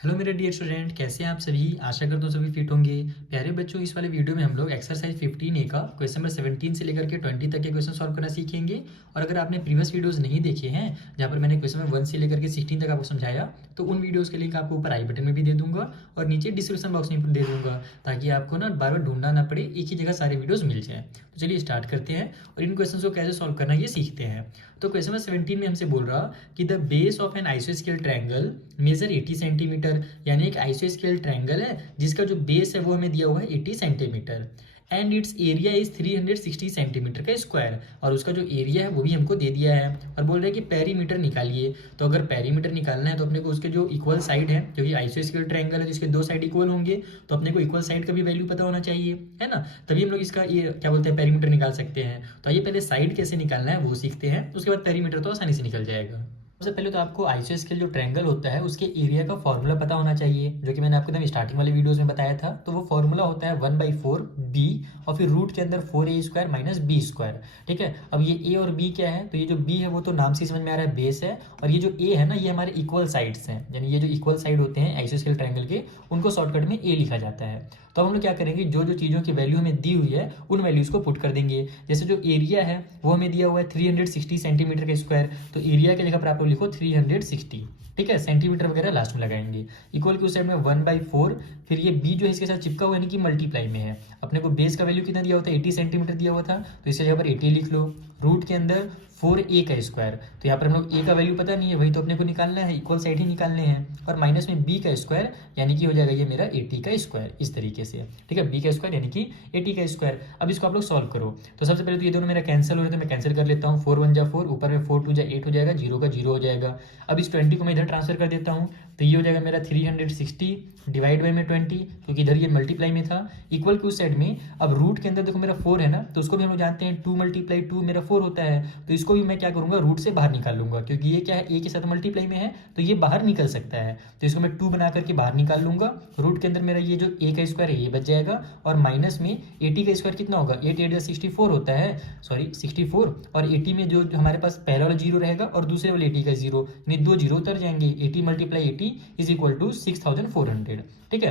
Hello मेरे dear student, कैसे हैं आप सभी। आशा करता हूँ सभी फिट होंगे। प्यारे बच्चों, इस वाले वीडियो में हम लोग एक्सरसाइज 15 ए का क्वेश्चन नंबर 17 से लेकर के 20 तक के क्वेश्चन सॉल्व करना सीखेंगे। और अगर आपने प्रीवियस वीडियोस नहीं देखे हैं जहाँ पर मैंने क्वेश्चन नंबर 1 से लेकर के 16 तक आपको समझाया, तो उन वीडियोस के लिंक आपको ऊपर आई बटन में भी दे दूंगा और नीचे डिस्क्रिप्शन बॉक्स में भी दे दूंगा, ताकि आपको ना बार बार ढूंढना ना पड़े, एक ही जगह सारे वीडियोस मिल जाए। तो चलिए स्टार्ट करते हैं और इन क्वेश्चन को कैसे सॉल्व करना ये सीखते हैं। तो क्वेश्चन नंबर 17 में हमसे बोल रहा कि द बेस ऑफ एन आइसोस्केल ट्रायंगल मेजर 80 सेंटीमीटर, यानी एक आइसोस्केल ट्रायंगल है जिसका जो बेस है वो हमें दिया हुआ है 80 centimetre and it's area is 360 centimetre का स्क्वायर, और उसका जो एरिया है वो भी हमको दे दिया है और बोल रहे हैं कि पेरीमीटर निकालिए। तो अगर पेरीमीटर निकालना है तो अपने को उसके जो इक्वल साइड है, क्योंकि आइसोस्केल ट्रायंगल है तो इसके दो साइड इक्वल होंगे, तो अपने को इक्वल साइड का भी वैल्यू पता होना चाहिए, है ना। तभी हम लोग इसका ये क्या बोलते हैं पेरीमीटर निकाल सकते हैं। तो आइए पहले साइड कैसे निकालना है वो सीखते हैं, उसके बाद पेरीमीटर तो आसानी से निकल जाएगा। सबसे पहले तो आपको आइसोस्केल जो ट्रायंगल होता है उसके एरिया का फॉर्मूला पता होना चाहिए, जो कि मैंने आपको एकदम स्टार्टिंग वाले वीडियोस में बताया था। तो वो फॉर्मूला होता है 1/4 बी और फिर रूट के अंदर 4a square minus B square. ठीक है, अब ये ए और बी क्या है, तो ये जो बी है वो तो नाम से समझ में आ रहा है बेस है, और ये जो ए है ना ये हमारे इक्वल साइड्स हैं, यानी ये जो इक्वल साइड होते हैं आइसोस्केल ट्रायंगल के उनको शॉर्टकट में ए लिखा जाता है। तो हम लोग क्या करेंगे, जो जो चीज़ों की वैल्यू हमें दी हुई है उन वैल्यूज़ को पुट कर देंगे। जैसे जो एरिया है वो हमें दिया हुआ है 360 सेंटीमीटर का स्क्वायर, तो एरिया की जगह पर आप लोग लिखो 360। ठीक है, सेंटीमीटर वगैरह लास्ट में लगाएंगे। इक्वल की उस साइड में 1/4, फिर ये बी जो है इसके साथ चिपका हुआ है, यानी कि मल्टीप्लाई में है। अपने को बेस का वैल्यू कितना दिया होता है, 80 सेंटीमीटर दिया हुआ था, तो इसकी जगह पर 80 लिख लो। रूट के अंदर 4a का स्क्वायर, तो यहाँ पर हम लोग a का वैल्यू पता नहीं है, वही तो अपने को निकालना है, इक्वल साइड ही निकालने हैं। और माइनस में b का स्क्वायर, यानी कि हो जाएगा ये मेरा 80 का स्क्वायर, इस तरीके से। ठीक है, b का स्क्वायर यानी कि 80 का स्क्वायर। अब इसको आप लोग सॉल्व करो। तो सबसे पहले तो ये दोनों मेरा कैंसिल हो रहे थे, मैं कैंसिल कर लेता हूँ। 4 1 जा 4, ऊपर में 4 2 जा 8 हो जाएगा, 0 का 0 हो जाएगा। अब इस 20 को मैं इधर ट्रांसफर कर देता हूँ, तो ये हो जाएगा मेरा 360 डिवाइड बाई में 20, क्योंकि इधर ये मल्टीप्लाई में था। इक्वल की उस साइड में अब रूट के अंदर देखो मेरा 4 है ना, तो उसको भी हम लोग जानते हैं 2 × 2 मेरा 4 होता है, तो इसको भी मैं क्या करूंगा, रूट से बाहर निकाल लूंगा, क्योंकि ये क्या है ए के साथ मल्टीप्लाई में है, तो ये बाहर निकल सकता है। तो इसको मैं 2 बना करके बाहर निकाल लूंगा। रूट के अंदर मेरा ये जो ए का स्क्वायर है ये बच जाएगा, और माइनस में 80 का स्क्वायर कितना होगा, 8 8 64 होता है, सॉरी 64। और 80 में जो हमारे पास पहला वाला जीरो रहेगा और दूसरे वाले 80 का जीरो, यानी 2 जीरो उतर जाएंगे। 80 × 80 इज इक्वल टू 6400। ठीक है,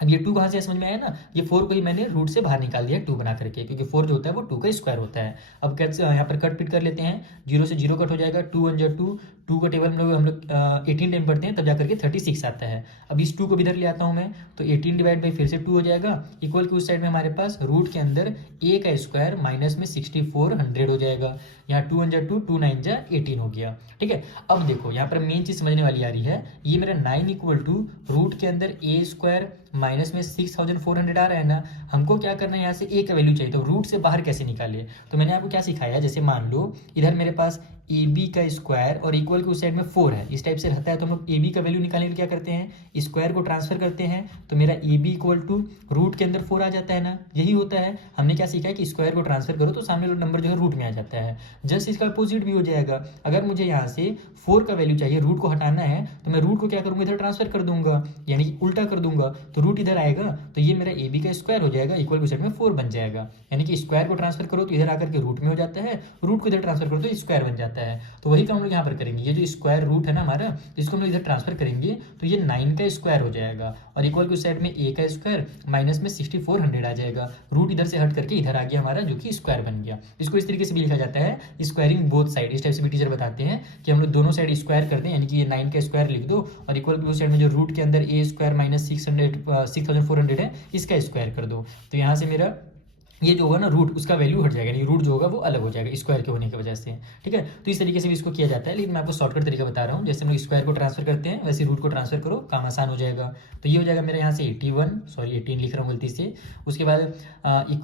अब ये 2 कहाँ से समझ में आया ना, ये 4 को ही मैंने रूट से बाहर निकाल दिया 2 बना करके, क्योंकि 4 जो होता है वो 2 का स्क्वायर होता है। अब कट यहाँ पर कट पिट कर लेते हैं, 0 से 0 कट हो जाएगा, 2 1 जा 2, 2 का टेबल हम लोग 18 टाइम पढ़ते हैं तब जाकर के 36 आता है। अब इस 2 को भी इधर ले आता हूँ मैं, तो 18 डिवाइड बाई फिर से 2 हो जाएगा। इक्वल की उस साइड में हमारे पास रूट के अंदर ए का स्क्वायर माइनस में 6400 हो जाएगा। यहाँ 2 1 जा 2, 2 9 जा 18 हो गया। ठीक है, अब देखो यहाँ पर मेन चीज समझने वाली आ रही है, ये मेरा 9 इक्वल टू रूट के अंदर ए स्क्वायर माइनस में 6400 आ रहा है ना। हमको क्या करना है, यहाँ से ए का वैल्यू चाहिए, तो रूट से बाहर कैसे निकाले। तो मैंने आपको क्या सिखाया, जैसे मान लो इधर मेरे पास ए बी का स्क्वायर और इक्वल के उस साइड में 4 है, इस टाइप से रहता है, तो हम लोग ए बी का वैल्यू निकालने के लिए क्या करते हैं, स्क्वायर को ट्रांसफर करते हैं, तो मेरा A B equal to root के अंदर 4 आ जाता है ना। यही होता है, हमने क्या सीखा है कि स्क्वायर को ट्रांसफर करो तो सामने वाला नंबर जो है रूट में आ जाता है। जस्ट इसका अपोजिट भी हो जाएगा, अगर मुझे यहाँ से 4 का वैल्यू चाहिए, रूट को हटाना है, तो मैं रूट को क्या करूँगा, इधर ट्रांसफर कर दूंगा, यानी कि उल्टा कर दूंगा, तो रूट इधर आएगा, तो ये मेरा ए बी का स्क्वायर हो जाएगा, इक्वल के साइड में 4 बन जाएगा। यानी कि स्क्वायर को ट्रांसफर करो तो इधर आकर के रूट में हो जाता है, रूट को इधर ट्रांसफर करो तो स्क्वायर बन जाता है। तो वही काम हम लोग यहाँ पर करेंगे, ये जो स्क्वायर रूट है ना हमारा, इसको हम लोग इधर ट्रांसफर करेंगे, तो ये 9 का स्क्वायर हो जाएगा, और इक्वल के साइड में ए का स्क्वायर माइनस में 6400 आ जाएगा। रूट इधर से हट करके इधर आ गया हमारा, जो कि स्क्वायर बन गया। इसको इस तरीके से भी लिखा जाता है स्क्वायरिंग बोथ साइड, इस टाइप से भी टीचर बताते हैं कि हम लोग दोनों साइड स्क्वायर कर दें, यानी कि ये 9 का स्क्वायर लिख दो, और इक्वल के साइड में जो रूट के अंदर ए स्क्वायर माइनस 6400 है इसका स्क्वायर कर दो। तो यहाँ से मेरा ये जो होगा ना रूट, उसका वैल्यू हट जाएगा, यानी रूट जो होगा वो अलग हो जाएगा स्क्वायर के होने की वजह से। ठीक है, तो इस तरीके से भी इसको किया जाता है, लेकिन मैं आपको शॉर्टकट तरीका बता रहा हूँ। जैसे हम लोग स्क्वायर को ट्रांसफर करते हैं वैसे रूट को ट्रांसफर करो, काम आसान हो जाएगा। तो ये हो जाएगा मेरा यहाँ से 18 लिख रहा हूँ गलती से। उसके बाद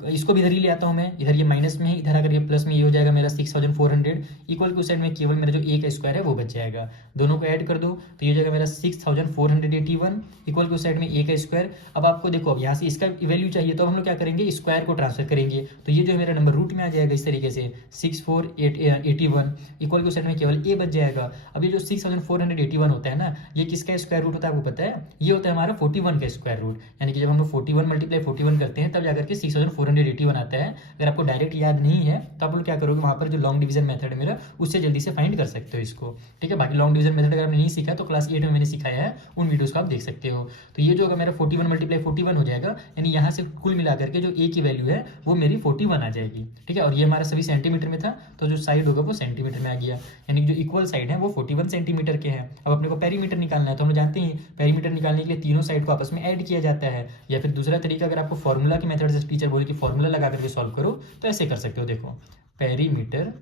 इसको भी इधर ही ले आता हूँ मैं, इधर ये माइनस में है, इधर आकर ये प्लस में, ये हो जाएगा मेरा 6400। इक्वल के उस साइड में केवल मेरा जो ए का स्क्वायर है वो बच जाएगा, दोनों को ऐड कर दो, तो ये हो जाएगा मेरा 6481, इक्वल के उस साइड में ए का स्क्वायर। अब आपको देखो, अब यहाँ से इसका वैल्यू चाहिए, तो हम लोग क्या करेंगे, स्क्वायर को ट्रांसफर अलग करेंगे तो ये जो है मेरा नंबर रूट में आ जाएगा इस तरीके से 6481 इक्वल के सेट में केवल ए बच जाएगा। अब ये जो 6481 होता है ना, ये किसका स्क्वायर रूट होता है आपको पता है? ये होता है हमारा 41 का स्क्वायर रूट, यानी कि जब हम लोग 41 मल्टीप्लाई 41 करते हैं तब जाकर के 6481 आता है। अगर आपको डायरेक्ट याद नहीं है तो आप लोग क्या करोगे, वहाँ पर जो लॉन्ग डिवीजन मेथड है मेरा, उससे जल्दी से फाइंड कर सकते हो इसको, ठीक है। बाकी लॉन्ग डिवीजन मेथड अगर आपने नहीं सीखा तो क्लास 8 में मैंने सिखाया है, उन वीडियोस को आप देख सकते हो। तो ये जो होगा मेरा 41 मल्टीप्लाई 41 हो जाएगा, यानी यहाँ से कुल मिलाकर के जो ए की वैल्यू है वो मेरी 41 आ जाएगी, ठीक है। और ये हमारा सभी सेंटीमीटर में था, तो जो साइड होगा वो सेंटीमीटर में आ गया, यानी कि जो इक्वल साइड है वो 41 सेंटीमीटर के हैं। अब अपने को पेरीमीटर निकालना है, तो हम जानते हैं पेरीमीटर निकालने के लिए तीनों साइड को आपस में ऐड किया जाता है। या फिर दूसरा तरीका, अगर आपको फॉर्मूला के मेथड से टीचर बोले कि फॉर्मूला लगा करके सॉल्व करो, तो ऐसे कर सकते हो। देखो, पेरीमीटर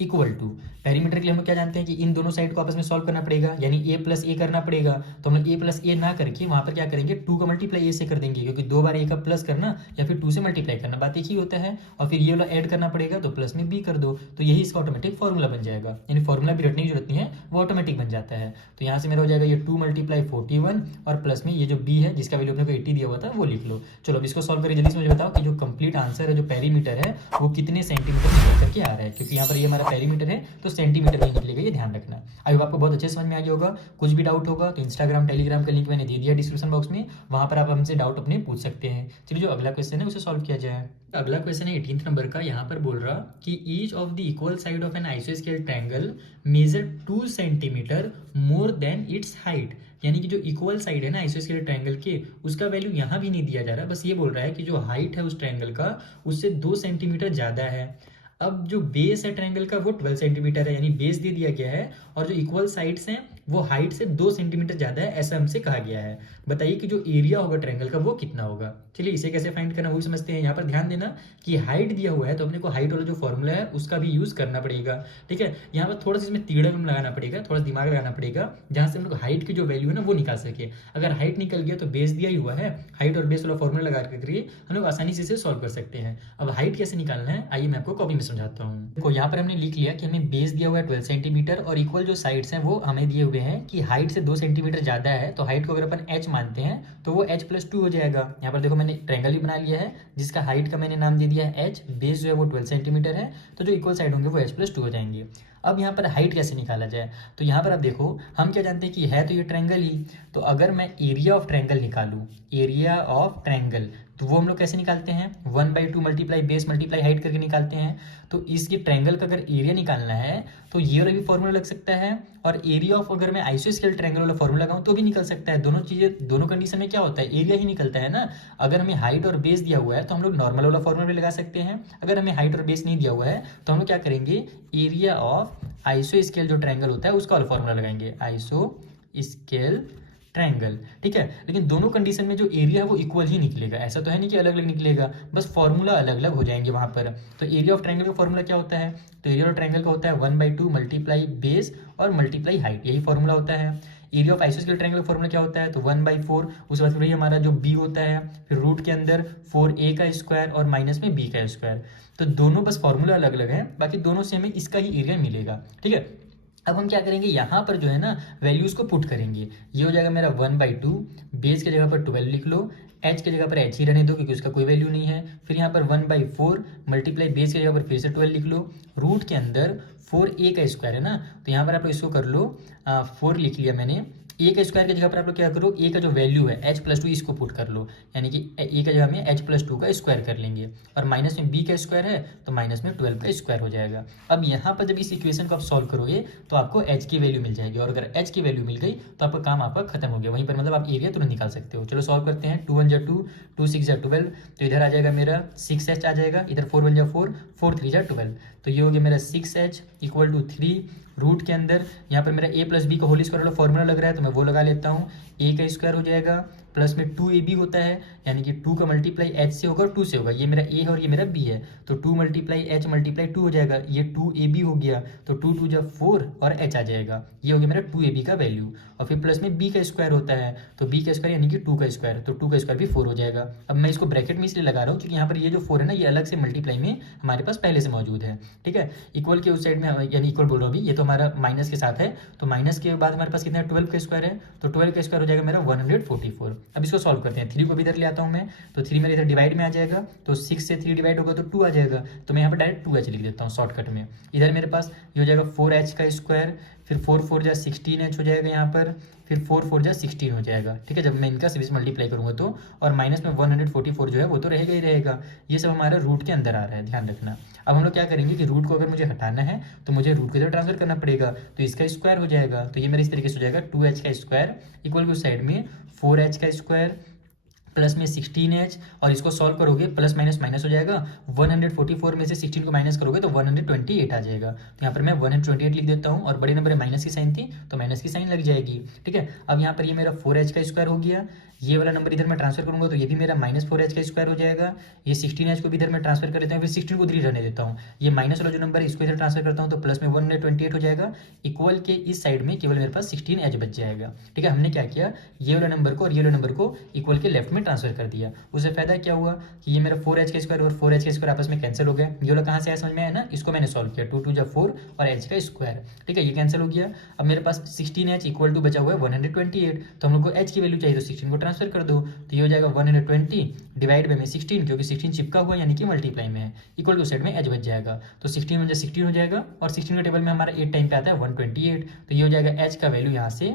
इक्वल टू, पेरीमीटर के लिए हम लोग क्या जानते हैं कि इन दोनों साइड को आपस में सॉल्व करना पड़ेगा, यानी ए प्लस ए करना पड़ेगा। तो हम लोग ए प्लस ए ना करके वहाँ पर क्या करेंगे, 2 का मल्टीप्लाई ए से कर देंगे, क्योंकि 2 बार ए का प्लस करना या फिर 2 से मल्टीप्लाई करना बात एक ही होता है। और फिर ये वाला ऐड करना पड़ेगा, तो प्लस में बी कर दो, तो यही इसका ऑटोमेटिक फॉर्मूला बन जाएगा, यानी फॉर्मूला भी रटने की जरूरत नहीं है, वो ऑटोमेटिक बन जाता है। तो यहाँ से मेरा हो जाएगा ये 2 मल्टीप्लाई 41 और प्लस में ये जो बी है जिसका वैल्यू अपने को 80 दिया हुआ था वो लिख लो। चलो अब इसको सॉल्व करिए, जल्दी से मुझे बताओ कि जो कंप्लीट आंसर है, जो पेरीमीटर है, वो कितने सेंटीमीटर निकल करके आ रहा है, क्योंकि यहाँ पर ये हमारा पेरीमीटर है तो सेंटीमीटर में निकलेगा, ये ध्यान रखना। आई होप आपको बहुत अच्छे समझ में आ गया होगा। कुछ भी डाउट होगा तो इंस्टाग्राम टेलीग्राम का लिंक मैंने दे दिया डिस्क्रिप्शन बॉक्स में, वहां पर आप हमसे डाउट अपने पूछ सकते हैं। चलिए जो अगला क्वेश्चन है उसे सॉल्व किया जाए। अगला क्वेश्चन है 18th नंबर का, यहाँ पर बोल रहा कि each of the equal side of an आइसोस्केल triangle measure 2 centimetre more than its height, यानी कि जो इक्वल साइड है ना आइसोस्केल ट्रायंगल के, उसका वैल्यू यहाँ भी नहीं दिया जा रहा, बस ये बोल रहा है कि जो हाइट है उस ट्रायंगल का उससे 2 सेंटीमीटर ज़्यादा है। अब जो बेस है ट्रायंगल का वो 12 सेंटीमीटर है, यानी बेस दे दिया गया है, और जो इक्वल साइड्स हैं वो हाइट से 2 सेंटीमीटर ज़्यादा है, ऐसा हमसे कहा गया है। बताइए कि जो एरिया होगा ट्रायंगल का वो कितना होगा। चलिए इसे कैसे फाइंड करना वो भी समझते हैं। यहाँ पर ध्यान देना कि हाइट दिया हुआ है तो अपने को हाइट वाला जो फॉर्मूला है उसका भी यूज़ करना पड़ेगा, ठीक है। यहाँ पर थोड़ा सा इसमें तिड़क लगाना पड़ेगा, थोड़ा सा दिमाग लगाना पड़ेगा, जहाँ से हम लोग हाइट की जो वैल्यू है ना वो निकाल सके। अगर हाइट निकल गया तो बेस दिया ही हुआ है, हाइट और बेस वाला फॉर्मूला लगा करके हम लोग आसानी से इसे सॉल्व कर सकते हैं। अब हाइट कैसे निकालना है आइए मैं आपको कॉपी में समझाता हूँ। देखो यहाँ पर हमने लिख लिया कि हमें बेस दिया हुआ है 12 सेंटीमीटर और इक्वल जो साइड्स हैं वो हमें दिए हुए हैं कि हाइट से 2 सेंटीमीटर ज़्यादा है, तो हाइट को अगर अपन h मानते हैं तो वो h + 2 हो जाएगा। यहाँ पर देखो मैंने ट्रायंगल भी बना लिया है जिसका हाइट का मैंने नाम दे दिया है h, बेस जो है वो 12 सेंटीमीटर है, तो जो इक्वल साइड होंगे वो h + 2 हो जाएंगे। अब यहाँ पर हाइट कैसे निकाला जाए, तो यहाँ पर आप देखो हम क्या जानते हैं कि है तो ये ट्रायंगल ही, तो अगर मैं एरिया ऑफ ट्रायंगल निकालूँ, एरिया ऑफ ट्रायंगल, तो वो हम लोग कैसे निकालते हैं, 1/2 मल्टीप्लाई बेस मल्टीप्लाई हाइट करके निकालते हैं। तो इसके ट्रायंगल का अगर एरिया निकालना है तो ये वाला भी फॉर्मूला लग सकता है, और एरिया ऑफ अगर मैं आइसोस्केल ट्रायंगल वाला फॉर्मूला लगाऊं तो भी निकल सकता है। दोनों चीज़ें, दोनों कंडीशन में क्या होता है, एरिया ही निकलता है ना। अगर हमें हाइट और बेस दिया हुआ है तो हम लोग नॉर्मल वाला फॉर्मूला भी लगा सकते हैं, अगर हमें हाइट और बेस नहीं दिया हुआ है तो हम लोग क्या करेंगे, एरिया ऑफ आइसोस्केल जो ट्रायंगल होता है उसका वाला फॉर्मूला लगाएंगे, आइसोस्केल ट्रायंगल, ठीक है। लेकिन दोनों कंडीशन में जो एरिया है वो इक्वल ही निकलेगा, ऐसा तो है नहीं कि अलग अलग निकलेगा, बस फॉर्मूला अलग अलग हो जाएंगे वहाँ पर। तो एरिया ऑफ ट्रायंगल का फॉर्मूला क्या होता है, तो एरिया ऑफ ट्रायंगल का होता है 1/2 मल्टीप्लाई बेस और मल्टीप्लाई हाइट, यही फॉर्मूला होता है। एरिया ऑफ आइसोस्केल ट्रायंगल का फॉर्मूला क्या होता है, तो 1/4, उसके बाद फिर हमारा जो बी होता है, फिर रूट के अंदर 4a का स्क्वायर और माइनस में b का स्क्वायर। तो दोनों बस फॉर्मूला अलग अलग है, बाकी दोनों से हमें इसका ही एरिया मिलेगा, ठीक है। अब हम क्या करेंगे, यहाँ पर जो है ना वैल्यूज़ को पुट करेंगे। ये हो जाएगा मेरा 1/2, बेस की जगह पर 12 लिख लो, h की जगह पर h ही रहने दो क्योंकि उसका कोई वैल्यू नहीं है। फिर यहाँ पर 1/4 मल्टीप्लाई बेस की जगह पर फिर से 12 लिख लो, रूट के अंदर 4a का स्क्वायर है ना, तो यहाँ पर आप लोग इसको कर लो, 4 लिख लिया मैंने। ए का स्क्वायर की जगह पर आप लोग क्या करो, ए का जो वैल्यू है h + 2 इसको पुट कर लो, यानी कि ए का जगह में h + 2 का स्क्वायर कर लेंगे, और माइनस में b का स्क्वायर है तो माइनस में 12 का स्क्वायर हो जाएगा। अब यहाँ पर जब इस इक्वेशन को आप सॉल्व करोगे तो आपको h की वैल्यू मिल जाएगी, और अगर h की वैल्यू मिल गई तो आपका काम आपका खत्म हो गया, वहीं पर मतलब आप एरिया तुरंत निकाल सकते हो। चलो सॉल्व करते हैं, 2 × 1 = 2, 2 × 6 = 12, तो इधर आ जाएगा मेरा 6h आ जाएगा, इधर 4 × 1 = 4, 4 × 3 = 12, तो ये हो गया मेरा 6h = 3। रूट के अंदर यहाँ पर मेरा a + b का होल स्क्वायर वाला फॉर्मूला लग रहा है तो मैं वो लगा लेता हूँ, a का स्क्वायर हो जाएगा प्लस में 2ab होता है, यानी कि 2 का मल्टीप्लाई h से होगा और 2 से होगा, ये मेरा a है और ये मेरा b है, तो 2 × h × 2 हो जाएगा, ये 2ab हो गया, तो 2 × 2 = 4 और h आ जाएगा, ये हो गया मेरा 2ab का वैल्यू। और फिर प्लस में b का स्क्वायर होता है, तो b का स्क्वायर यानी कि 2 का स्क्वायर, तो 2 का स्क्वायर भी 4 हो जाएगा। अब मैं इसको ब्रैकेट में इसलिए लगा रहा हूँ क्योंकि यहाँ पर ये जो 4 है ना ये अलग से मल्टीप्लाई में हमारे पास पहले से मौजूद है, ठीक है। इक्वल के उस साइड में, यानी इक्वल बोल रहा हूँ अभी, ये तो हमारा माइनस के साथ है, तो माइनस के बाद हमारे पास कितना है, 12 का स्क्वायर है, तो 12 का स्क्वायर हो जाएगा मेरा 144। अब इसको सॉल्व करते हैं। 3 को भी इधर ले आता हूँ मैं, तो 3 मेरे इधर डिवाइड में आ जाएगा, तो 6 से 3 डिवाइड होगा तो 2 आ जाएगा, तो मैं यहाँ पर डायरेक्ट 2h लिख देता हूँ शॉर्टकट में। इधर मेरे पास ये हो जाएगा 4h का स्क्वायर, फिर 4 4 जा 16h हो जाएगा यहाँ पर, फिर 4 4 जा 16 हो जाएगा, ठीक है, जब मैं इनका सीरीज मल्टीप्लाई करूँगा तो। और माइनस में 144 जो है वो तो रहेगा ही रहेगा। ये सब हमारा रूट के अंदर आ रहा है, ध्यान रखना। अब हम लोग क्या करेंगे कि रूट को अगर मुझे हटाना है तो मुझे रूट को इधर ट्रांसफर करना पड़ेगा, तो इसका स्क्वायर हो जाएगा। तो ये मेरे इस तरीके से हो जाएगा 2h का स्क्वायर इक्वल टू साइड में 4h का स्क्वायर प्लस में 16h, और इसको सॉल्व करोगे प्लस माइनस माइनस हो जाएगा। 144 में से 16 को माइनस करोगे तो 128 आ जाएगा, तो यहाँ पर मैं 128 लिख देता हूँ, और बड़े नंबर में माइनस की साइन थी तो माइनस की साइन लग जाएगी, ठीक है। अब यहाँ पर ये मेरा 4h का स्क्वायर हो गया, ये वाला नंबर इधर मैं ट्रांसफर करूंगा तो ये भी मेरा -4h का स्क्वायर हो जाएगा। ये 16h को भी इधर मैं ट्रांसफर कर लेता हूँ, फिर 16 को इधर रहने देता हूँ। ये माइनस वाला जो नंबर है इसको इधर ट्रांसफर करता हूँ तो प्लस में 128 हो जाएगा। इक्वल के इस साइड में केवल मेरे पास 16h बच जाएगा, ठीक है। हमने क्या किया, ये वाला नंबर को और ये वाला नंबर को इक्वल के लेफ्ट में ट्रांसफर कर दिया। उससे फायदा क्या हुआ कि ये मेरा 4h का स्क्वायर और 4h का स्क्वायर आपस में कैंसिल हो गया। ये वाला कहाँ से आया समझ में आया ना, इसको मैंने सॉल्व किया, 2 2 जा 4 और h का स्क्वायर, ठीक है, ये कैंसिल हो गया। अब मेरे पास 16h इक्वल टू बचा हुआ है 128, तो हम लोग को h की वैल्यू चाहिए तो 16 को ट्रांसफर कर दो, तो ये हो जाएगा 120 डिवाइड बाई में 16, क्योंकि 16 चिपका हुआ यानी कि मल्टीप्लाई में है, इक्वल टू साइड में h बच जाएगा, तो 16 में 16 हो जाएगा, और 16 के टेबल में हमारा 8 टाइम पे आता है 128, तो ये हो जाएगा h का वैल्यू यहाँ से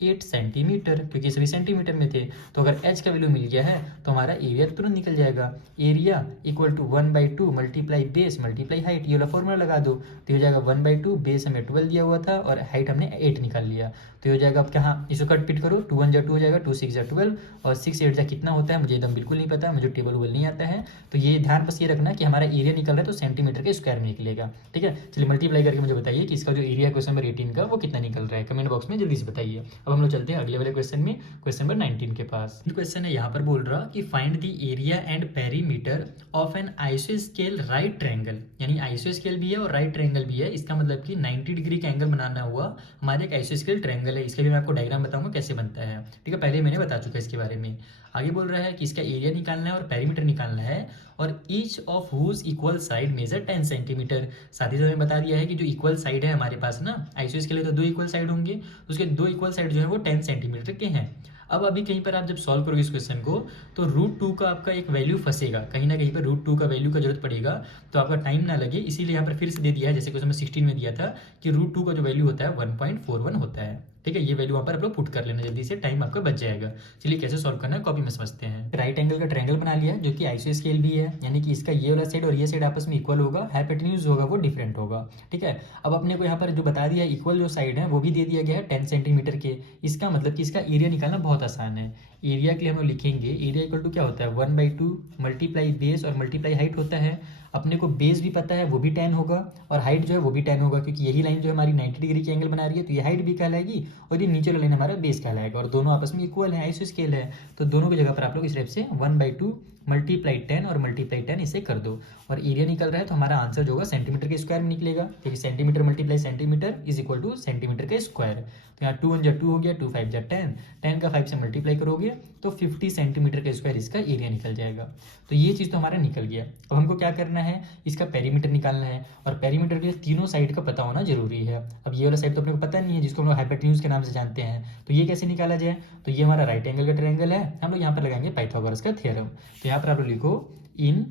8 सेंटीमीटर, क्योंकि सभी सेंटीमीटर में थे। तो अगर h का वैल्यू मिल गया है तो हमारा एरिया तुरंत निकल जाएगा। Area equal to 1/2 multiply base multiply height, ये वाला फॉर्मूला लगा दो, तो ये हो जाएगा 1/2, बेस हमें 12 दिया हुआ था और हाइट हमने 8 निकाल लिया, तो ये हो जाएगा। अब क्या, इसको कट पिट करो, 2 1 जा 2 हो जाएगा, 2 6 जा 12 और 6 8 जा कितना होता है मुझे एकदम बिल्कुल नहीं पता, मुझे टेबल वेबल नहीं आता है। तो ये ध्यान बस ये रखना कि हमारा एरिया निकल रहा है तो सेंटीमीटर के स्क्वायर में निकलेगा, ठीक है। चलिए मल्टीप्लाई करके मुझे बताइए कि इसका जो एरिया क्वेश्चन नंबर 18 का वो कितना निकल रहा है, कमेंट बॉक्स में जल्दी से बताइए। अब हम लोग चलते हैं अगले वाले क्वेश्चन में, क्वेश्चन नंबर 19 के पास। क्वेश्चन है यहाँ पर बोल रहा कि find the area and perimeter of an आइसोस्केल राइट ट्रायंगल, यानी आइसोस्केल भी है और राइट ट्रायंगल भी है, इसका मतलब कि 90 डिग्री का एंगल बनाना हुआ हमारे एक आइसोस्केल ट्रायंगल है। इसके लिए मैं आपको डायग्राम बताऊंगा कैसे बनता है, ठीक है, पहले मैंने बता चुका है इसके बारे में। आगे बोल रहा है कि इसका एरिया निकालना है और पेरीमीटर निकालना है, और each of whose equal side measure 10 centimetre. साथ ही साथ बता दिया है कि जो इक्वल साइड है हमारे पास ना, आइसोस्केल के लिए तो 2 इक्वल साइड होंगे, उसके 2 इक्वल साइड जो है वो 10 सेंटीमीटर के हैं। अब अभी कहीं पर आप जब सॉल्व करोगे इस क्वेश्चन को तो √2 का आपका एक वैल्यू फंसेगा, कहीं ना कहीं पर √2 का वैल्यू का जरूरत पड़ेगा, तो आपका टाइम ना लगे, इसीलिए यहाँ पर फिर से दे दिया है, जैसे क्वेश्चन में 16 में दिया था कि √2 का जो वैल्यू होता है 1.41 होता है, ठीक है। ये वैल्यू वहाँ पर आप लोग पुट कर लेना जल्दी से, टाइम आपका बच जाएगा। चलिए कैसे सॉल्व करना है कॉपी में समझते हैं। राइट एंगल का ट्रायंगल बना लिया जो कि आइसोस्केल भी है, यानी कि इसका ये वाला साइड और ये साइड आपस में इक्वल होगा, हाइपोटेन्यूज होगा वो डिफरेंट होगा, ठीक है। अब अपने को यहाँ पर जो बता दिया इक्वल जो साइड है वो भी दे दिया गया है 10 सेंटीमीटर के, इसका मतलब कि इसका एरिया निकालना बहुत आसान है। एरिया के लिए हम लोग लिखेंगे एरिया इक्वल टू क्या होता है 1/2 मल्टीप्लाई बेस और मल्टीप्लाई हाइट होता है। अपने को बेस भी पता है वो भी 10 होगा और हाइट जो है वो भी 10 होगा, क्योंकि यही लाइन जो है हमारी 90 डिग्री की एंगल बना रही है, तो ये हाइट भी कहलाएगी और ये नीचे वाला लाइन हमारा बेस कहलाएगा, और दोनों आपस में इक्वल है, आइसोस्केल है, तो दोनों की जगह पर आप लोग इस टाइप से 1/2 मल्टीप्लाई 10 और मल्टीप्लाई 10 इसे कर दो, और एरिया निकल रहा है तो हमारा आंसर जो होगा सेंटीमीटर के स्क्वायर में निकलेगा, क्योंकि centimetre multiply centimetre is equal two centimetre का स्क्वायर। तो यहाँ 2 1 जा 2 हो गया, 2 5 जा 10, 10 का 5 से मल्टीप्लाई करोगे तो 50 सेंटीमीटर का स्क्वायर इसका एरिया निकल जाएगा। तो ये चीज़ तो हमारा निकल गया। अब हमको क्या करना है, इसका पेरीमीटर निकालना है, और पेरीमीटर के लिए तीनों साइड का पता होना जरूरी है। अब ये वाला साइड तो अपने को पता नहीं है, जिसको हम लोग हाइपोटेन्यूज के नाम से जानते हैं, तो ये कैसे निकाला जाए, तो ये हमारा राइट एंगल का ट्रायंगल है, हम लोग यहाँ पर लगाएंगे पाइथागोरस का थ्योरम। तो यहाँ पर आप लोग लिखो in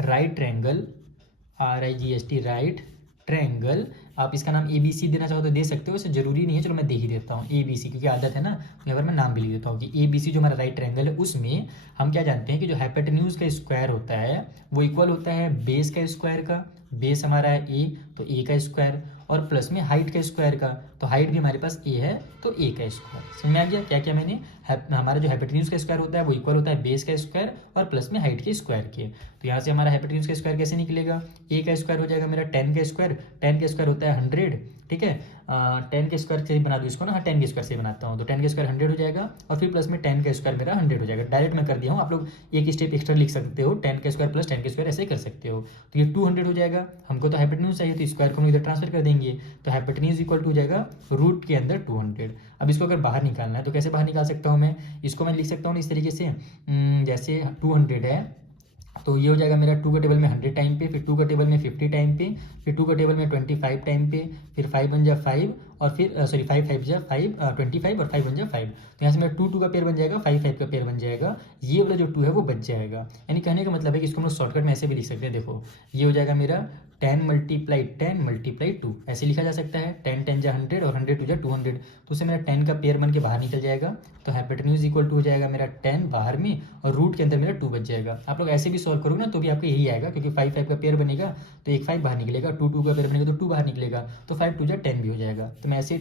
right triangle, RIGST right triangle, आप इसका नाम ABC देना चाहो तो दे सकते हो, वैसे जरूरी नहीं है, चलो मैं दे ही देता हूँ ABC, क्योंकि आदत है ना, तो यहाँ पर मैं नाम भी लिख देता हूँ कि ABC जो हमारा राइट ट्रायंगल है उसमें हम क्या जानते हैं कि जो हाइपोटेन्यूज का स्क्वायर होता है वो इक्वल होता है बेस का स्क्वायर का, बेस हमारा है A तो A का स्क्वायर, और प्लस में हाइट का स्क्वायर का, तो हाइट भी हमारे पास A है तो A का स्क्वायर। समझ में आ गया क्या क्या मैंने, हमारा जो हाइपोटेन्यूज का स्क्वायर होता है वो इक्वल होता है बेस का स्क्वायर और प्लस में हाइट के स्क्वायर के। तो यहाँ से हमारा हाइपोटेन्यूज का स्क्वायर कैसे निकलेगा, A का स्क्वायर हो जाएगा मेरा 10 का स्क्वायर, 10 का स्क्वायर होता है 100, ठीक है। 10 के स्क्वायर से बना दूँ इसको ना, हाँ 10 के स्क्वायर से बनाता हूँ, तो 10 के स्क्वायर 100 हो जाएगा, और फिर प्लस में 10 का स्क्वायर मेरा 100 हो जाएगा। डायरेक्ट मैं कर दिया हूँ, आप लोग एक स्टेप एक्स्ट्रा लिख सकते हो, 10 का स्क्वायर प्लस 10 के स्क्वायर ऐसे कर सकते हो। तो ये 200 हो जाएगा, हमको तो हाइपोटेन्यूज चाहिए तो स्क्वायर को हम इधर ट्रांसफर कर देंगे, तो हाइपोटेन्यूज इक्वल टू हो जाएगा रूट के अंदर 200। अब इसको अगर बाहर निकालना है तो कैसे बाहर निकाल सकता हूँ मैं, इसको मैं लिख सकता हूँ इस तरीके से, जैसे 200 है तो ये हो जाएगा मेरा 2 का टेबल में 100 टाइम पे, फिर 2 का टेबल में 50 टाइम पे, फिर 2 का टेबल में 25 टाइम पे, फिर 5 बन जा 5 और फिर सॉरी 5 5 जा 5 25 और 5 बन जा 5। तो यहाँ से मेरा 2 2 का पेयर बन जाएगा, 5 5 का पेयर बन जाएगा, ये वाला जो 2 है वो बच जाएगा। यानी कहने का मतलब है कि इसको हम लोग शॉर्टकट में ऐसे भी लिख सकते हैं। देखो ये हो जाएगा मेरा 10 मल्टीप्लाई 10 मल्टीप्लाई 2, ऐसे लिखा जा सकता है। 10 10 जा 100 और 100 2 जा 200, तो उससे मेरा 10 का पेयर बन के बाहर निकल जाएगा। तो हाइपोटेन्यूज इक्वल टू हो जाएगा मेरा 10 बाहर में और रूट के अंदर मेरा 2 बच जाएगा। आप लोग ऐसे भी सॉल्व करोगे ना तो भी आपको यही आएगा, क्योंकि 5 5 का पेयर बनेगा तो एक 5 बाहर निकलेगा, 2 2 का पेयर बनेगा तो 2 बाहर निकलेगा, तो 5 2 जा 10 भी हो जाएगा। तो मैं ऐसे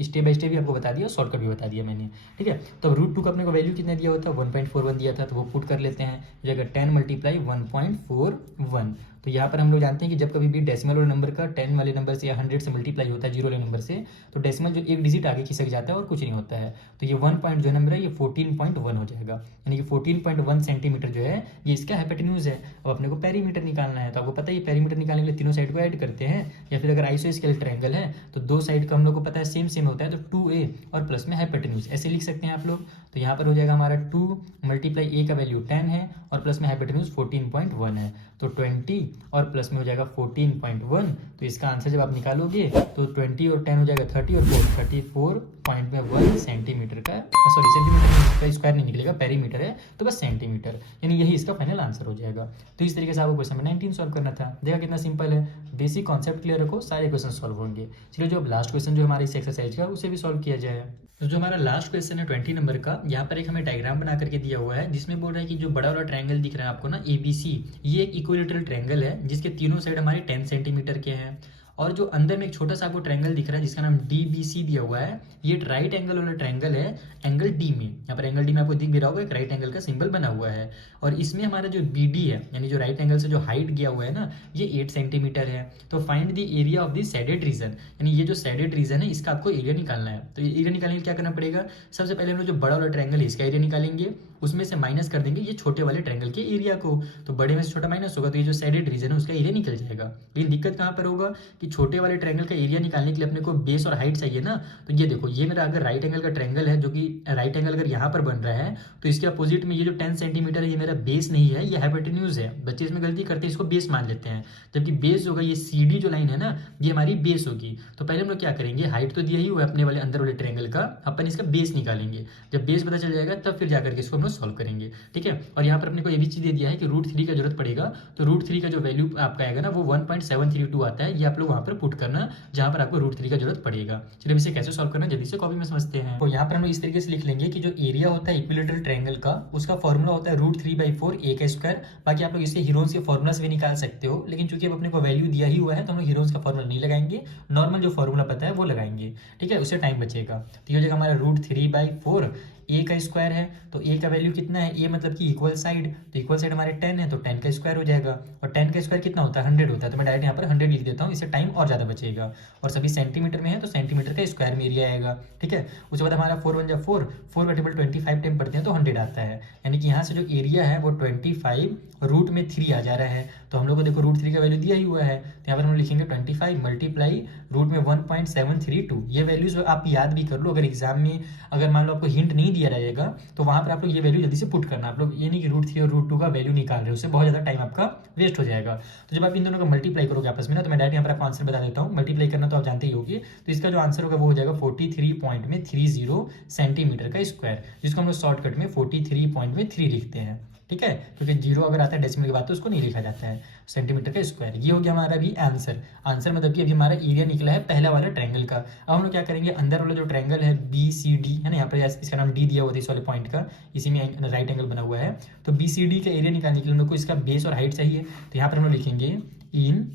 स्टेप बाय स्टेप भी आपको बता दिया, शॉर्टकट भी बता दिया मैंने, ठीक है। तो अब रूट 2 का अपने को वैल्यू कितना दिया होता है, 1.41 दिया था, तो वो पुट कर लेते हैं। जगह 10 मल्टीप्लाई 1.41। तो यहाँ पर हम लोग जानते हैं कि जब कभी भी डेसिमल वाले नंबर का 10 वाले नंबर से या 100 से मल्टीप्लाई होता है, जीरो वाले नंबर से, तो डेसिमल जो एक डिजिट आगे खिसक जाता है और कुछ नहीं होता है। तो ये 1 पॉइंट जो है ना मेरा, ये 14.1 हो जाएगा, यानी कि 14.1 सेंटीमीटर जो है ये इसका हाइपोटेन्यूज है। अब अपने को पेरीमीटर निकालना है, तो आपको पता है ये पेरीमीटर निकालने के लिए तीनों साइड को ऐड करते हैं, या फिर अगर आइसोस्केलेस ट्रायंगल है तो दो साइड का हम लोग को पता है सेम सेम होता है, तो 2a और प्लस में हाइपोटेन्यूज ऐसे लिख सकते हैं आप लोग। तो यहाँ पर हो जाएगा हमारा 2 मल्टीप्लाई a का वैल्यू 10 है और प्लस में हाइपोटेन्यूज 14.1 है, तो 20 और प्लस में हो जाएगा 14.1। तो इसका आंसर जब आप निकालोगे तो 20 और 10 हो जाएगा 30 और 4 34.1 सेंटीमीटर का, सॉरी सेंटीमीटर का स्क्वायर नहीं निकलेगा, पेरीमीटर है तो बस सेंटीमीटर, यानी यही इसका फाइनल आंसर हो जाएगा। तो इस तरीके से आपको क्वेश्चन में 19 सॉल्व करना था। देखा कितना सिंपल है, बेसिक कॉन्सेप्ट क्लियर रखो, सारे क्वेश्चन सॉल्व होंगे। चलिए जो अब लास्ट क्वेश्चन जो हमारे इस एक्सरसाइज का उसे भी सॉल्व किया जाए। तो जो हमारा लास्ट क्वेश्चन है 20 नंबर का, यहाँ पर एक हमें डायग्राम बना करके दिया हुआ है, जिसमें बोल रहा है कि जो बड़ा वाला ट्रायंगल दिख रहा है आपको ना ABC, ये एक इक्विलेटरल ट्रायंगल है जिसके तीनों साइड हमारे 10 सेंटीमीटर के हैं, और जो अंदर में एक छोटा सा आपको ट्रायंगल दिख रहा है जिसका नाम DBC दिया हुआ है, ये राइट एंगल वाला ट्रायंगल है एंगल D में। यहाँ पर एंगल D में आपको दिख भी रहा होगा, एक राइट एंगल का सिंबल बना हुआ है, और इसमें हमारा जो BD है यानी जो राइट एंगल से जो हाइट गया हुआ है ना, ये 8 सेंटीमीटर है। तो find the area of the shaded region, यानी ये जो शेडेड रीजन है इसका आपको एरिया निकालना है। तो ये एरिया निकालने के लिए क्या करना पड़ेगा, सबसे पहले हम लोग जो बड़ा वाला ट्रायंगल है इसका एरिया निकालेंगे, उसमें से माइनस कर देंगे ये छोटे वाले ट्रायंगल के एरिया को, तो बड़े में से छोटा माइनस होगा तो ये जो शेडेड रीजन है उसका एरिया निकल जाएगा। लेकिन दिक्कत कहाँ पर होगा कि छोटे वाले ट्रायंगल का एरिया निकालने के लिए अपने को बेस और हाइट चाहिए ना। तो ये देखो, ये मेरा अगर राइट एंगल का ट्रायंगल है, जो कि राइट एंगल अगर यहाँ पर बन रहा है, तो इसके अपोजिट में ये जो 10 सेंटीमीटर है ये मेरा बेस नहीं है, ये हाइपोटेन्यूज है। बच्चे इसमें गलती करते हैं, इसको बेस मान लेते हैं, जबकि बेस होगा ये CD जो लाइन है ना, ये हमारी बेस होगी। तो पहले हम लोग क्या करेंगे, हाइट तो दिया ही हुआ है अपने वाले अंदर वाले ट्रायंगल का, अपन इसका बेस निकालेंगे। जब बेस पता चल जाएगा तब फिर जाकर के इसको हम लोग सॉल्व करेंगे, ठीक है। और यहाँ पर अपने को ये भी चीज़ दे दिया है कि √3 का जरूरत पड़ेगा, तो √3 का जो वैल्यू आपका आएगा ना वो 1.732 आता है, ये आप लोग वहाँ पर पुट करना जहाँ पर आपको √3 का जरूरत पड़ेगा। चलिए इसे कैसे सॉल्व करना जल्दी से कॉपी में समझते हैं। तो यहाँ पर हम लोग इस तरीके से लिख लेंगे कि जो एरिया होता है इक्विलेटरल ट्रायंगल का, उसका फॉर्मूला होता है √3/4 a का स्क्वायर। बाकी आप लोग इसे हीरोन्स के फॉर्मूला से भी निकाल सकते हो, लेकिन चूंकि अब अपने को वैल्यू दिया ही हुआ है तो हम लोग हीरोन्स का फॉर्मूला नहीं लगाएंगे, नॉर्मल जो फॉर्मूला पता है वो लगाएंगे, ठीक है, उससे टाइम बचेगा। तो ये हो जाएगा हमारा √3/4 a का स्क्वायर है। तो a का वैल्यू कितना है, a मतलब कि इक्वल साइड, तो इक्वल साइड हमारे 10 है, तो 10 का स्क्वायर हो जाएगा, और 10 का स्क्वायर कितना होता है 100 होता है, तो मैं डायरेक्ट यहाँ पर 100 लिख देता हूँ, इससे टाइम और ज़्यादा बचेगा। और सभी सेंटीमीटर में है तो सेंटीमीटर का स्क्वायर में एरिया आएगा, ठीक है। उसके बाद हमारा 4 1 जा 4, 4 का टेबल 25 टाइम पढ़ते हैं तो 100 आता है, यानी कि यहाँ से जो एरिया है वो 25 रूट में 3 आ जा रहा है। तो हम लोग को देखो √3 का वैल्यू दिया ही हुआ है, तो यहाँ पर हम लिखेंगे 25 मल्टीप्लाई रूट में 1.732। ये वैल्यूज आप याद भी कर लो, अगर एग्जाम में अगर मान लो आपको हिंट नहीं दिया रहेगा तो वहाँ पर आप लोग ये वैल्यू जल्दी से पुट करना। आप लोग ये नहीं कि √3 और √2 का वैल्यू निकाल रहे हो, उससे बहुत ज़्यादा टाइम आपका वेस्ट हो जाएगा। तो जब आप इन दोनों का मल्टीप्लाई करोगे आपस में ना, तो मैं डायरेक्ट यहाँ पर आपको आंसर बता देता हूँ, मल्टीप्लाई करना तो आप जानते ही होगी। तो इसका जो आंसर होगा वो हो जाएगा 43.30 सेंटीमीटर का स्क्वायर, जिसको हम लोग शॉर्टकट में 43.3 लिखते हैं, ठीक है, क्योंकि 0 अगर आता है डेसिमल के बाद तो उसको नहीं लिखा जाता है, सेंटीमीटर का स्क्वायर। ये हो गया हमारा अभी आंसर। आंसर मतलब कि अभी हमारा एरिया निकला है पहला वाला ट्रायंगल का। अब हम लोग क्या करेंगे, अंदर वाला जो ट्रायंगल है BCD है ना, यहाँ पर इसका नाम D दिया हुआ था इस वाले पॉइंट का, इसी में राइट एंगल बना हुआ है। तो BCD का एरिया निकालने के लिए हम लोग को इसका बेस और हाइट चाहिए, तो यहाँ पर हम लोग लिखेंगे इन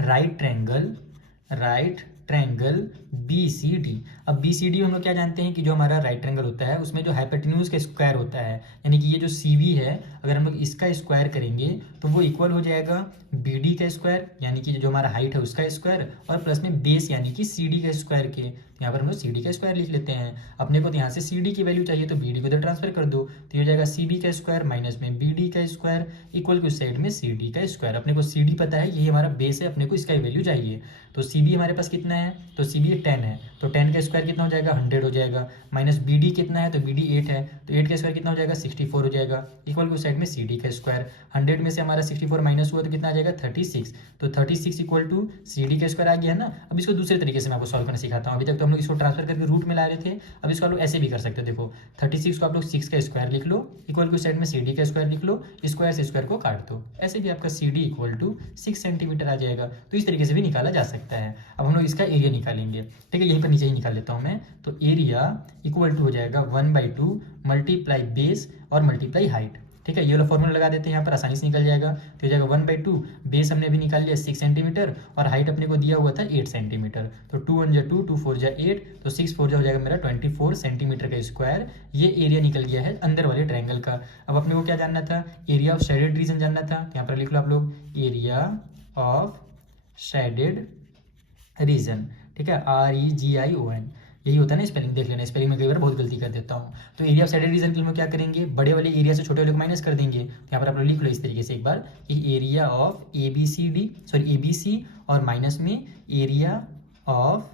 राइट ट्रायंगल BCD। अब BCD हम लोग क्या जानते हैं कि जो हमारा राइट ट्रायंगल होता है उसमें जो हाइपोटेन्यूज का स्क्वायर होता है, यानी कि ये जो CV है अगर हम लोग इसका स्क्वायर करेंगे तो वो इक्वल हो जाएगा BD का स्क्वायर, यानी कि जो हमारा हाइट है उसका स्क्वायर, और प्लस में बेस यानी कि CD का स्क्वायर के। यहाँ पर हम लोग CD का स्क्वायर लिख लेते हैं। अपने को तो यहाँ से CD की वैल्यू चाहिए तो BD को इधर ट्रांसफर कर दो, तो ये हो जाएगा CB का स्क्वायर माइनस में BD का स्क्वायर इक्वल टू साइड में CD का स्क्वायर। अपने को CD पता है, यही हमारा बेस है, अपने को इसका वैल्यू चाहिए। तो CB हमारे पास कितना कितना है, तो सी बी 10 है, तो 10 का स्क्वायर कितना हो जाएगा, 100 हो जाएगा। माइनस बी डी कितना है, तो बी डी 8 है, तो 8 का स्क्वायर कितना हो जाएगा, 64 हो जाएगा। इक्वल को साइड में सी डी का स्क्वायर, 100 में से हमारा 64 माइनस हुआ तो कितना आ जाएगा, 36, तो 36 इक्वल टू सी डी का स्क्वायर आ गया है ना। अब इसको दूसरे तरीके से मैं आपको सॉल्व करना सिखाता हूँ। अभी तक तो हम लोग इसको ट्रांसफर करके रूट में ला रहे थे, अब इसको आप लोग ऐसे भी कर सकते हो। देखो 36 को आप लोग 6 का स्क्वायर लिख लो, इक्वल को साइड में सी डी का स्क्वायर लिख लो, स्क्वायर से स्क्वायर को काट दो, ऐसे भी आपका C D equal to 6 centimetre आ जाएगा। तो इस तरीके से भी निकाला जा सकता है। अब हम लोग इसका एरिया निकालेंगे, ठीक है, यहीं पर नीचे ही निकाल लेता हूँ मैं। तो एरिया इक्वल टू हो जाएगा 1/2 मल्टीप्लाई बेस और मल्टीप्लाई हाइट, ठीक है। ये वाला फॉर्मूला लगा देते हैं, यहाँ पर आसानी से निकल जाएगा। तो हो जाएगा 1/2, बेस हमने अभी निकाल लिया 6 सेंटीमीटर और हाइट अपने को दिया हुआ था 8 सेंटीमीटर। तो 2 1 जा 2, 2 4 जा 8, तो 6 4 जा हो जाएगा मेरा 24 सेंटीमीटर का स्क्वायर। ये एरिया निकल गया है अंदर वाले ट्रायंगल का। अब अपने को क्या जानना था, एरिया ऑफ शेडेड रीजन जानना था। यहाँ पर लिख लो आप लोग, एरिया ऑफ शेडेड रीजन, ठीक है, REGION, यही होता है ना स्पेलिंग, देख लेना, स्पेलिंग में कई बार बहुत गलती कर देता हूँ। तो एरिया ऑफ शेडेड रीजन के लिए हम क्या करेंगे, बड़े वाले एरिया से छोटे वाले को माइनस कर देंगे। तो यहाँ पर आप लोग लिख लो इस तरीके से एक बार कि एरिया ऑफ ABC और माइनस में एरिया ऑफ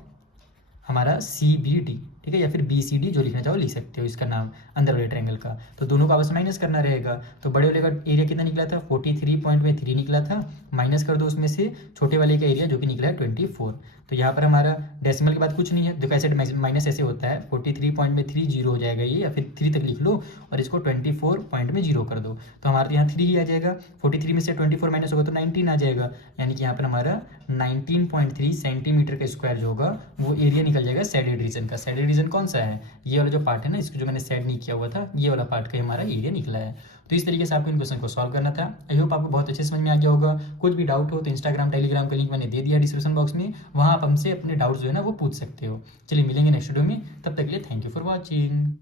हमारा CBD, ठीक है, या फिर BCD, जो लिखना चाहो लिख सकते हो इसका नाम अंदर वाले ट्रायंगल का। तो दोनों को आपस में माइनस करना रहेगा। तो बड़े वाले का एरिया कितना निकला था, 43.3 निकला था, माइनस कर दो उसमें से छोटे वाले का एरिया जो कि निकला है 24। तो यहाँ पर हमारा डेसिमल के बाद कुछ नहीं है, देखो ऐसे माइनस ऐसे होता है, 43.3 जीरो हो जाएगा ये, या फिर 3 तक लिख लो और इसको 24 पॉइंट में जीरो कर दो, तो हमारा तो यहाँ 3 ही आ जाएगा। 43 में से 24 माइनस होगा तो 19 आ जाएगा, यानी कि यहाँ पर हमारा 19.3 सेंटीमीटर का स्क्वायर जो होगा वो एरिया निकल जाएगा शेडेड रीजन का। शेडेड रीजन कौन सा है, ये वाला जो पार्ट है ना, इसको जो मैंने शेड नहीं किया हुआ था, ये वाला पार्ट का हमारा एरिया निकला है। तो इस तरीके से आपको इन क्वेश्चन को सॉल्व करना था। आई होप आपको बहुत अच्छे समझ में आ गया होगा। कुछ भी डाउट हो तो इंस्टाग्राम टेलीग्राम का लिंक मैंने दे दिया डिस्क्रिप्शन बॉक्स में, वहाँ आप हमसे अपने डाउट्स जो है ना वो पूछ सकते हो। चलिए मिलेंगे नेक्स्ट वीडियो में, तब तक के लिए थैंक यू फॉर वॉचिंग।